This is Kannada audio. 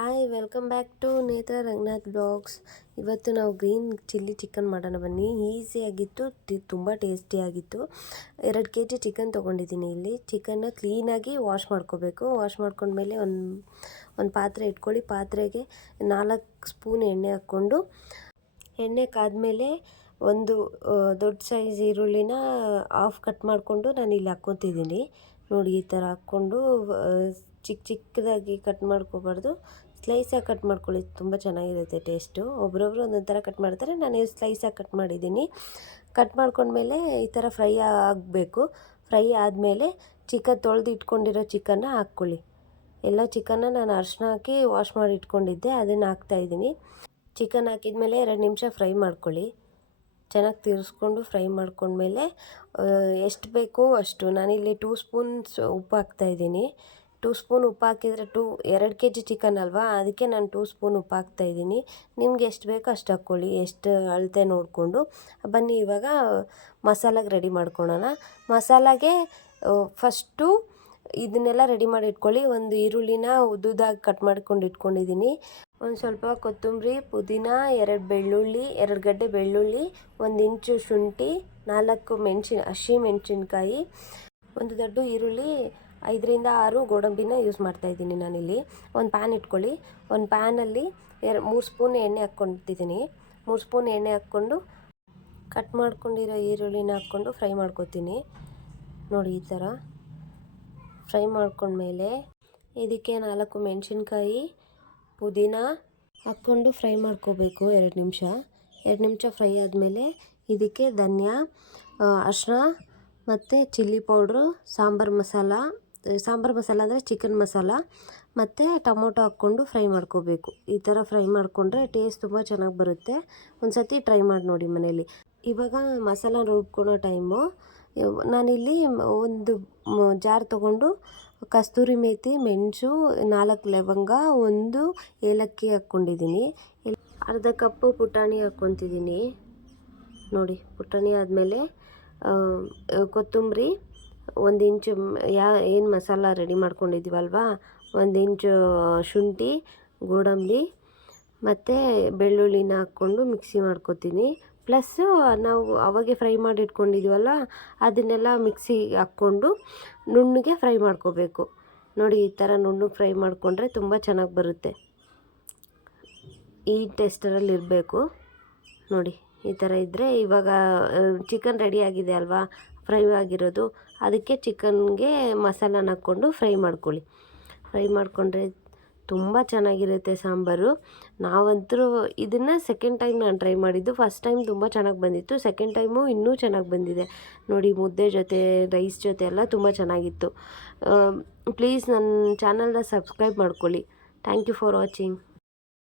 ಹಾಯ್ ವೆಲ್ಕಮ್ ಬ್ಯಾಕ್ ಟು ನೇತ್ರ ರಂಗನಾಥ್ ಬ್ಲಾಗ್ಸ್. ಇವತ್ತು ನಾವು ಗ್ರೀನ್ ಚಿಲ್ಲಿ ಚಿಕನ್ ಮಾಡೋಣ ಬನ್ನಿ. ಈಸಿಯಾಗಿತ್ತು, ತುಂಬ ಟೇಸ್ಟಿಯಾಗಿತ್ತು. 2 kg ಚಿಕನ್ ತೊಗೊಂಡಿದ್ದೀನಿ. ಇಲ್ಲಿ ಚಿಕನ್ನ ಕ್ಲೀನಾಗಿ ವಾಶ್ ಮಾಡ್ಕೋಬೇಕು. ವಾಶ್ ಮಾಡ್ಕೊಂಡ್ಮೇಲೆ ಒಂದು ಪಾತ್ರೆ ಇಟ್ಕೊಳ್ಳಿ. ಪಾತ್ರೆಗೆ 4 ಸ್ಪೂನ್ ಎಣ್ಣೆ ಹಾಕ್ಕೊಂಡು, ಎಣ್ಣೆ ಕಾದ್ಮೇಲೆ ಒಂದು ದೊಡ್ಡ ಸೈಜ್ ಈರುಳ್ಳಿನ ಹಾಫ್ ಕಟ್ ಮಾಡಿಕೊಂಡು ನಾನು ಇಲ್ಲಿ ಹಾಕ್ಕೊತಿದ್ದೀನಿ. ನೋಡಿ, ಈ ಥರ ಹಾಕ್ಕೊಂಡು ಚಿಕ್ಕದಾಗಿ ಕಟ್ ಮಾಡ್ಕೋಬಾರ್ದು, ಸ್ಲೈಸಾಗಿ ಕಟ್ ಮಾಡ್ಕೊಳ್ಳಿ. ತುಂಬ ಚೆನ್ನಾಗಿರುತ್ತೆ ಟೇಸ್ಟು. ಒಬ್ಬರೊಬ್ರು ಒಂದೊಂದು ಥರ ಕಟ್ ಮಾಡ್ತಾರೆ, ನಾನು ಸ್ಲೈಸಾಗಿ ಕಟ್ ಮಾಡಿದ್ದೀನಿ. ಕಟ್ ಮಾಡ್ಕೊಂಡ್ಮೇಲೆ ಈ ಥರ ಫ್ರೈ ಆಗಬೇಕು. ಫ್ರೈ ಆದಮೇಲೆ ತೊಳೆದು ಇಟ್ಕೊಂಡಿರೋ ಚಿಕನ್ನ ಹಾಕ್ಕೊಳ್ಳಿ. ಎಲ್ಲ ಚಿಕನ್ನ ನಾನು ಅರಿಶಿನ ಹಾಕಿ ವಾಶ್ ಮಾಡಿ ಇಟ್ಕೊಂಡಿದ್ದೆ, ಅದನ್ನು ಹಾಕ್ತಾಯಿದ್ದೀನಿ. ಚಿಕನ್ ಹಾಕಿದ್ಮೇಲೆ 2 ನಿಮಿಷ ಫ್ರೈ ಮಾಡ್ಕೊಳ್ಳಿ. ಚೆನ್ನಾಗಿ ತಿರ್ಸ್ಕೊಂಡು ಫ್ರೈ ಮಾಡ್ಕೊಂಡ್ಮೇಲೆ ಎಷ್ಟು ಬೇಕೋ ಅಷ್ಟು, ನಾನಿಲ್ಲಿ 2 ಸ್ಪೂನ್ಸ್ ಉಪ್ಪು ಹಾಕ್ತಾಯಿದ್ದೀನಿ. 2 ಸ್ಪೂನ್ ಉಪ್ಪು ಹಾಕಿದರೆ 2 kg ಚಿಕನ್ ಅಲ್ವಾ, ಅದಕ್ಕೆ ನಾನು 2 ಸ್ಪೂನ್ ಉಪ್ಪು ಹಾಕ್ತಾಯಿದ್ದೀನಿ. ನಿಮ್ಗೆ ಎಷ್ಟು ಬೇಕೋ ಅಷ್ಟು ಹಾಕ್ಕೊಳ್ಳಿ, ಎಷ್ಟು ಅಳತೆ ನೋಡಿಕೊಂಡು. ಬನ್ನಿ ಇವಾಗ ಮಸಾಲಾಗೆ ರೆಡಿ ಮಾಡ್ಕೊಳ್ಳೋಣ. ಮಸಾಲಾಗೆ ಫಸ್ಟು ಇದನ್ನೆಲ್ಲ ರೆಡಿ ಮಾಡಿ ಇಟ್ಕೊಳ್ಳಿ. ಒಂದು ಈರುಳ್ಳಿನ ಉದ್ದುದಾಗಿ ಕಟ್ ಮಾಡ್ಕೊಂಡು ಇಟ್ಕೊಂಡಿದ್ದೀನಿ. ಒಂದು ಸ್ವಲ್ಪ ಕೊತ್ತಂಬರಿ, ಪುದೀನ, 2 ಬೆಳ್ಳುಳ್ಳಿ, 2 ಗಡ್ಡೆ ಬೆಳ್ಳುಳ್ಳಿ, 1 ಇಂಚು ಶುಂಠಿ, 4 ಹಸಿ ಮೆಣಸಿನ್ಕಾಯಿ, ಒಂದು ದೊಡ್ಡ ಈರುಳ್ಳಿ, 5ರಿಂದ 6 ಗೋಡಂಬಿನ ಯೂಸ್ ಮಾಡ್ತಾಯಿದ್ದೀನಿ ನಾನಿಲ್ಲಿ. ಒಂದು ಪ್ಯಾನ್ ಇಟ್ಕೊಳ್ಳಿ. ಒಂದು ಪ್ಯಾನಲ್ಲಿ 3 ಸ್ಪೂನ್ ಎಣ್ಣೆ ಹಾಕ್ಕೊತಿದ್ದೀನಿ. 3 ಸ್ಪೂನ್ ಎಣ್ಣೆ ಹಾಕ್ಕೊಂಡು ಕಟ್ ಮಾಡ್ಕೊಂಡಿರೋ ಈರುಳ್ಳಿನ ಹಾಕ್ಕೊಂಡು ಫ್ರೈ ಮಾಡ್ಕೊತೀನಿ. ನೋಡಿ, ಈ ಥರ ಫ್ರೈ ಮಾಡ್ಕೊಂಡ್ಮೇಲೆ ಇದಕ್ಕೆ 4 ಮೆಣಸಿನ್ಕಾಯಿ, ಪುದೀನ ಹಾಕ್ಕೊಂಡು ಫ್ರೈ ಮಾಡ್ಕೋಬೇಕು 2 ನಿಮಿಷ. 2 ನಿಮಿಷ ಫ್ರೈ ಆದಮೇಲೆ ಇದಕ್ಕೆ ಧನಿಯಾ, ಅರಿಶಿನ ಮತ್ತು ಚಿಲ್ಲಿ ಪೌಡ್ರು, ಸಾಂಬಾರು ಮಸಾಲ ಅಂದರೆ ಚಿಕನ್ ಮಸಾಲ, ಮತ್ತು ಟೊಮೊಟೊ ಹಾಕ್ಕೊಂಡು ಫ್ರೈ ಮಾಡ್ಕೋಬೇಕು. ಈ ಥರ ಫ್ರೈ ಮಾಡಿಕೊಂಡ್ರೆ ಟೇಸ್ಟ್ ತುಂಬ ಚೆನ್ನಾಗಿ ಬರುತ್ತೆ. ಒಂದು ಸತಿ ಟ್ರೈ ಮಾಡಿ ನೋಡಿ ಮನೇಲಿ. ಇವಾಗ ಮಸಾಲ ರುಬ್ಕೊಳ್ಳೋ ಟೈಮು. ನಾನಿಲ್ಲಿ ಒಂದು ಜಾರ್ ತೊಗೊಂಡು ಕಸ್ತೂರಿ ಮೇಥಿ, ಮೆಣಸು, 4 ಲವಂಗ, 1 ಏಲಕ್ಕಿ ಹಾಕ್ಕೊಂಡಿದ್ದೀನಿ. ಅರ್ಧ ಕಪ್ಪು ಪುಟಾಣಿ ಹಾಕ್ಕೊತಿದ್ದೀನಿ. ನೋಡಿ, ಪುಟಾಣಿ ಆದಮೇಲೆ ಕೊತ್ತಂಬರಿ, 1 ಇಂಚು ಏನು ಮಸಾಲ ರೆಡಿ ಮಾಡ್ಕೊಂಡಿದ್ದೀವಲ್ವ, 1 ಇಂಚು ಶುಂಠಿ, ಗೋಡಂಬಿ ಮತ್ತು ಬೆಳ್ಳುಳ್ಳಿನ ಹಾಕ್ಕೊಂಡು ಮಿಕ್ಸಿ ಮಾಡ್ಕೊತೀನಿ. ಪ್ಲಸ್ಸು ನಾವು ಅವಾಗೆ ಫ್ರೈ ಮಾಡಿ ಇಟ್ಕೊಂಡಿದ್ದೀವಲ್ಲ, ಅದನ್ನೆಲ್ಲ ಮಿಕ್ಸಿಗೆ ಹಾಕ್ಕೊಂಡು ನುಣ್ಣಗೆ ಫ್ರೈ ಮಾಡ್ಕೋಬೇಕು. ನೋಡಿ, ಈ ಥರ ನುಣ್ಣಗೆ ಫ್ರೈ ಮಾಡಿಕೊಂಡ್ರೆ ತುಂಬ ಚೆನ್ನಾಗಿ ಬರುತ್ತೆ. ಈ ಟೆಸ್ಟರಲ್ಲಿ ಇರಬೇಕು. ನೋಡಿ, ಈ ಥರ ಇದ್ದರೆ ಇವಾಗ ಚಿಕನ್ ರೆಡಿ ಆಗಿದೆ ಅಲ್ವಾ, ಫ್ರೈ ಆಗಿರೋದು. ಅದಕ್ಕೆ ಚಿಕನ್ಗೆ ಮಸಾಲನ ಹಾಕ್ಕೊಂಡು ಫ್ರೈ ಮಾಡ್ಕೊಳ್ಳಿ. ಫ್ರೈ ಮಾಡಿಕೊಂಡ್ರೆ ತುಂಬ ಚೆನ್ನಾಗಿರುತ್ತೆ ಸಾಂಬಾರು. ನಾವಂತರೂ ಇದನ್ನು ಸೆಕೆಂಡ್ ಟೈಮ್ ನಾನು ಟ್ರೈ ಮಾಡಿದ್ದು. ಫಸ್ಟ್ ಟೈಮ್ ತುಂಬ ಚೆನ್ನಾಗಿ ಬಂದಿತ್ತು, ಸೆಕೆಂಡ್ ಟೈಮು ಇನ್ನೂ ಚೆನ್ನಾಗಿ ಬಂದಿದೆ. ನೋಡಿ, ಮುದ್ದೆ ಜೊತೆ, ರೈಸ್ ಜೊತೆ ಎಲ್ಲ ತುಂಬ ಚೆನ್ನಾಗಿತ್ತು. ಪ್ಲೀಸ್ ನನ್ನ ಚಾನಲ್ನ ಸಬ್ಸ್ಕ್ರೈಬ್ ಮಾಡ್ಕೊಳ್ಳಿ. Thank you for watching.